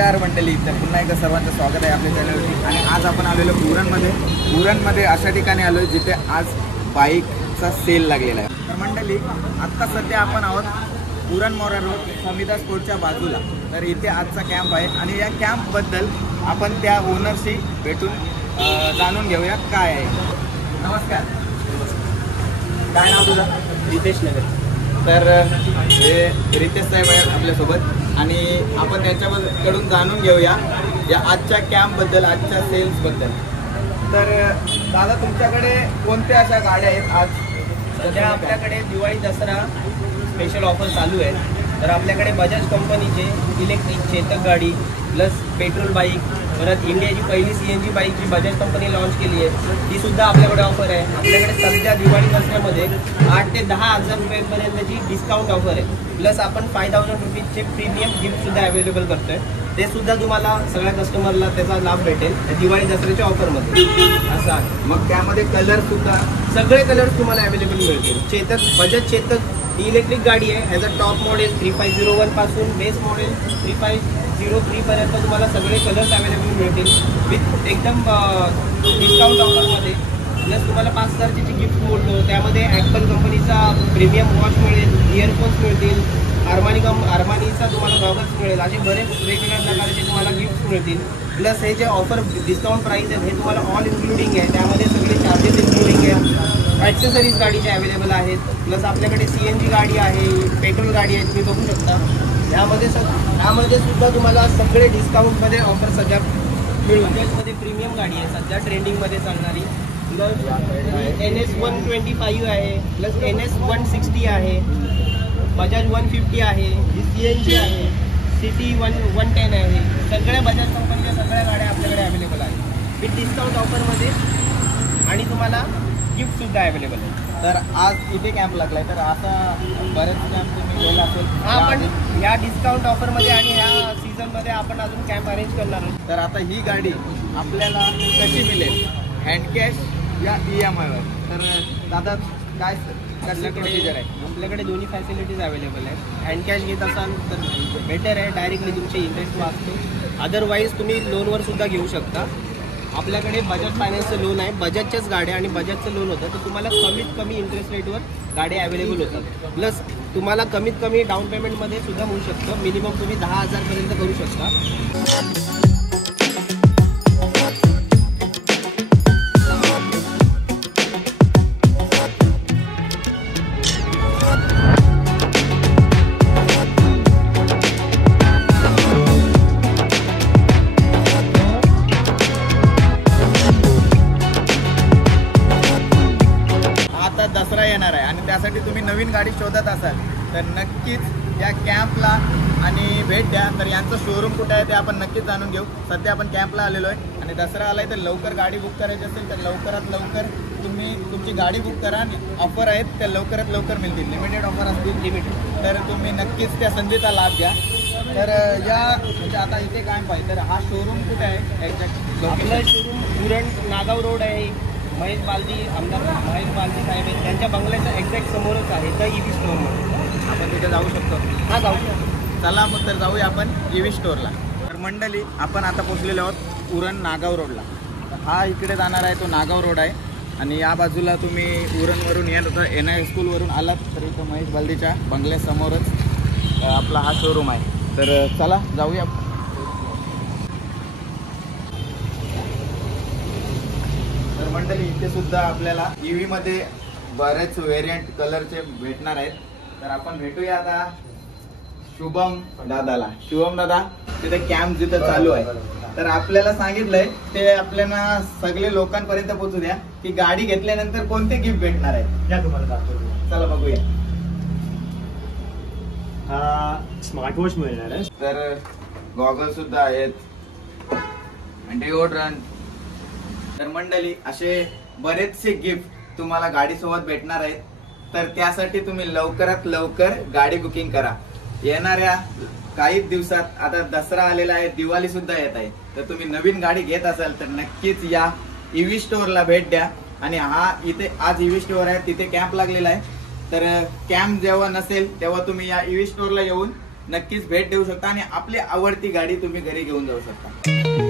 नमस्कार मंडळी, तर पुन्हा एकदा सर्वांचं स्वागत आहे आपल्या चॅनलवरती. आणि आज आपण आलेलो उरणमध्ये अशा ठिकाणी आलो जिथे आज बाईकचा सेल लागलेला आहे. तर मंडळी, आत्ता सध्या आपण आहोत उरण मोरा रोड समिधा स्पोर्टच्या बाजूला. तर इथे आजचा कॅम्प आहे आणि या कॅम्पबद्दल आपण त्या ओनरशी भेटून जाणून घेऊया काय आहे. नमस्कार, काय नाव तुझं? रितेश नगर. तर हे रितेश साहेब आहेत आपल्यासोबत आणि आपण त्यांच्याकडून जाणून घेऊया या आजच्या कॅम्पबद्दल, आजच्या सेल्सबद्दल. तर दादा, तुमच्याकडे कोणत्या अशा गाड्या आहेत आज? सध्या आपल्याकडे दिवाळी दसरा स्पेशल ऑफर चालू आहे. तर आपल्याकडे बजाज कंपनीचे इलेक्ट्रिक चेतक गाडी प्लस पेट्रोल बाईक, परत इंडियाची पहिली CNG बाईक जी बजाज कंपनी लॉन्च केली आहे ती सुद्धा आपल्याकडे ऑफर आहे. आपल्याकडे सध्या दिवाळी दसऱ्यामध्ये 8 ते 10,000 रुपयेपर्यंतची डिस्काउंट ऑफर आहे. प्लस आपण 5,000 रुपीजचे प्रीमियम गिफ्टसुद्धा अवेलेबल करतो आहे. ते सुद्धा तुम्हाला सगळ्या कस्टमरला त्याचा लाभ भेटेल दिवाळी दसऱ्याच्या ऑफरमध्ये. असं आहे. मग त्यामध्ये कलरसुद्धा सगळे कलर्स तुम्हाला अवेलेबल मिळतील. चेतक, बजाज चेतक ही इलेक्ट्रिक गाडी आहे. ह्याचा टॉप मॉडेल 3501 पासून बेस मॉडेल 3503 पर्यंत तुम्हाला सगळे कलर्स अवेलेबल मिळतील विथ एकदम डिस्काउंट ऑफरमध्ये. प्लस तुम्हाला 5,000ची गिफ्ट मिळतो. त्यामध्ये ॲपल कंपनीचा प्रीमियम वॉच मिळेल, इयरफोन्स मिळतील, आर्मानीचा तुम्हाला गॉगल्स मिळेल. असे बरेच वेगवेगळ्या प्रकारचे तुम्हाला गिफ्ट मिळतील. प्लस हे जे ऑफर डिस्काउंट प्राईस आहे हे तुम्हाला ऑल इन्क्लुडिंग आहे. त्यामध्ये सगळे चार्जेस इन्क्लुडिंग आहे. ॲक्सेसरीज गाडीचे अवेलेबल आहेत. प्लस आपल्याकडे CNG गाडी आहे, पेट्रोल गाडी आहे, तुम्ही बघू शकता. यामध्ये सुद्धा तुम्हाला सगळे डिस्काउंटमध्ये ऑफर सध्या मिळून. बजाजमध्ये प्रीमियम गाडी आहे सध्या ट्रेंडिंगमध्ये चालणारी. NS 125 आहे, प्लस NS 160 आहे, बजाज 150 आहे, CNG आहे, सिटी 110 आहे. सगळ्या बजाज कंपनीच्या सगळ्या गाड्या आपल्याकडे अवेलेबल आहेत विथ डिस्काउंट ऑफरमध्ये आणि तुम्हाला गिफ्टसुद्धा अवेलेबल आहे. तर आज इथे कॅम्प लागलाय, तर असा बरेच कॅम्प तुम्ही गेला असेल. आपण ह्या डिस्काउंट ऑफरमध्ये आणि ह्या सीझनमध्ये आपण अजून कॅम्प अरेंज करणार आहोत. तर आता ही गाडी आपल्याला कशी मिळेल, हँड कॅश या EMI वर? तर दादा, काय प्रोसिजर आहे? आपल्याकडे दोन्ही फॅसिलिटीज अवेलेबल आहेत. हँड कॅश घेत असाल तर बेटर आहे, डायरेक्टली तुमचे इंटरेस्ट वाचतो. अदरवाईज तुम्ही लोनवर सुद्धा घेऊ शकता. आपल्याकडे बजाज फायनान्सचं लोन आहे. बजाजच्याच गाड्या आणि बजाजचं लोन होतं तर तुम्हाला कमीत कमी इंटरेस्ट रेटवर गाड्या अवेलेबल होतात. प्लस तुम्हाला कमीत कमी डाऊन पेमेंटमध्ये सुद्धा होऊ शकतं. मिनिमम तुम्ही 10,000 पर्यंत करू शकता. दसरा येणार आहे आणि त्यासाठी तुम्ही नवीन गाडी शोधत असाल तर नक्कीच या कॅम्पला आणि भेट द्या. तर यांचं शोरूम कुठं आहे ते आपण नक्कीच जाणून घेऊ. सध्या आपण कॅम्पला आलेलो आहे आणि दसरा आला आहे तर लवकर गाडी बुक करायची असेल तर लवकरात लवकर तुम्ही तुमची गाडी बुक करा. ऑफर आहेत त्या लवकरात लवकर मिळतील, लिमिटेड ऑफर असतील लिमिटेड. तर तुम्ही नक्कीच त्या संधीचा लाभ घ्या. तर या म्हणजे आता इथे कॅम्प आहे, तर हा शोरूम कुठे आहे एक्झॅक्ट? आपलं शोरूम उरण नागाव रोड आहे. महेश बालदी, आमदार महेश बालदी साहेब आहेत त्यांच्या बंगल्याच्या एक्झॅक्ट समोरच आहे तर EV स्टोअरमध्ये. आपण तिथे जाऊ शकतो? हां, जाऊ शकतो. चला मग तर जाऊया आपण EV स्टोअरला. तर मंडळी, आपण आता पोहोचलेलो आहोत उरण नागाव रोडला. हा इकडे जाणार आहे तो नागाव रोड आहे आणि या बाजूला तुम्ही उरणवरून येत होता NI स्कूलवरून आलात तर इथं महेश बालदीच्या बंगल्यासमोरच आपला हा शोरूम आहे. तर चला जाऊया. तर मंडळी, इथे सुद्धा आपल्याला EV मध्ये बरेच व्हेरियंट कलरचे भेटणार आहेत. तर आपण भेटूया आता शुभम दादाला. शुभम दादा, तिथे कॅम्प जिथं चालू आहे तर आपल्याला सांगितलंय ते आपल्याला सगळे लोकांपर्यंत पोहोचू द्या की गाडी घेतल्यानंतर कोणते गिफ्ट भेटणार आहे. या तुम्हाला दाखवतो. चला बघूया. हा स्मार्ट वॉच मिळणार आहे. तर गॉगल सुद्धा आहेत आणि डिओड्रंट. तर मंडळी, असे बरेचसे गिफ्ट तुम्हाला गाडीसोबत भेटणार आहेत. तर त्यासाठी तुम्ही लवकरात लवकर गाडी बुकिंग करा. येणाऱ्या काही दिवसात आता दसरा आलेला आहे, दिवाळी सुद्धा येत आहे. तर तुम्ही नवीन गाडी घेत असाल तर नक्कीच या EV स्टोअरला भेट द्या. आणि हा इथे आज EV स्टोअर आहे, तिथे कॅम्प लागलेला आहे. तर कॅम्प जेव्हा नसेल तेव्हा तुम्ही या EV स्टोअरला येऊन नक्कीच भेट देऊ शकता आणि आपली आवडती गाडी तुम्ही घरी घेऊन जाऊ शकता.